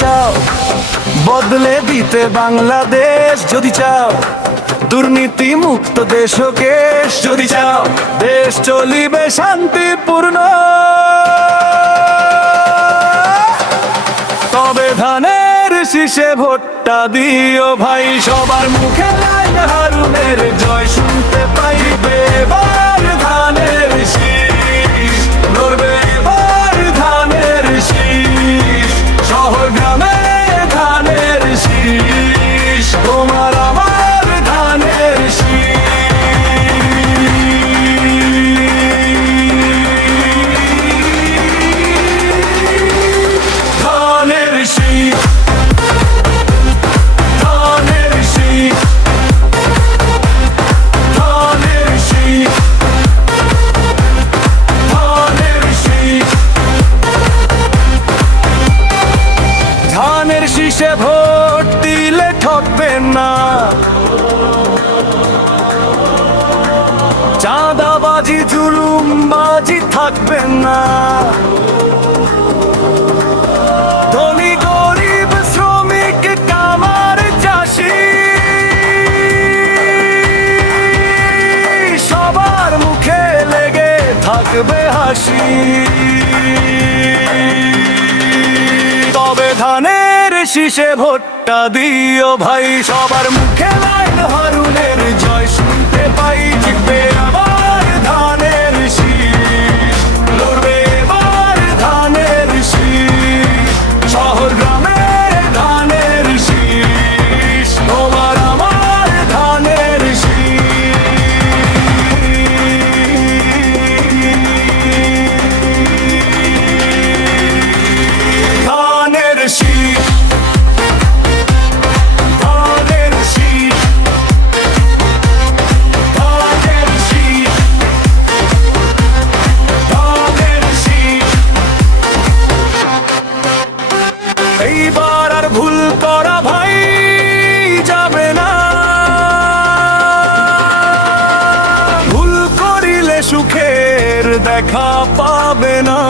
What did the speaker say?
চাও বদলে দিতে বাংলাদেশ, যদি চাও দুর্নীতি মুক্ত দেশকে, যদি চাও দেশ চলিবে শান্তিপূর্ণ, তবে ধানের শীষে ভোটটা দিও ভাই। সবার মুখে লাইন হারুনের জয় শুনতে পাইবে, এবার ধানের শীষ লড়বে, এবার ধানের শীষ, শহর গ্রামে ধানের শীষ, তোমার আমার ধানের শীষ। ধানের শীষ, ধানের শীষ, ধানের শীষ, ধানের শীষ। ধানের শীষে ভোট দিলে ঠকবেন না, চাঁদাবাজি জুলুমবাজি থাকবেন না, ধনী গরিব শ্রমিক কামার চাষি সবার মুখে লেগে থাকবে হাসি, তবে ধানের শীষে ভোটটা দিও ভাই। সবার মুখে লাইন হারুনের জয় শুনতে পাই, জিতবে আবার ধানের শীষ, লড়বে এবার ধানের শীষ, শহর গ্রামে ধানের শীষ, তোমার আমার ধানের শীষ। ধানের শীষ, ধানের শীষ, ধানের শীষ, ধানের শীষ। এইবার আর ভুল করা ভাই যাবে না, ভুল করিলে সুখের দেখা পাবে না।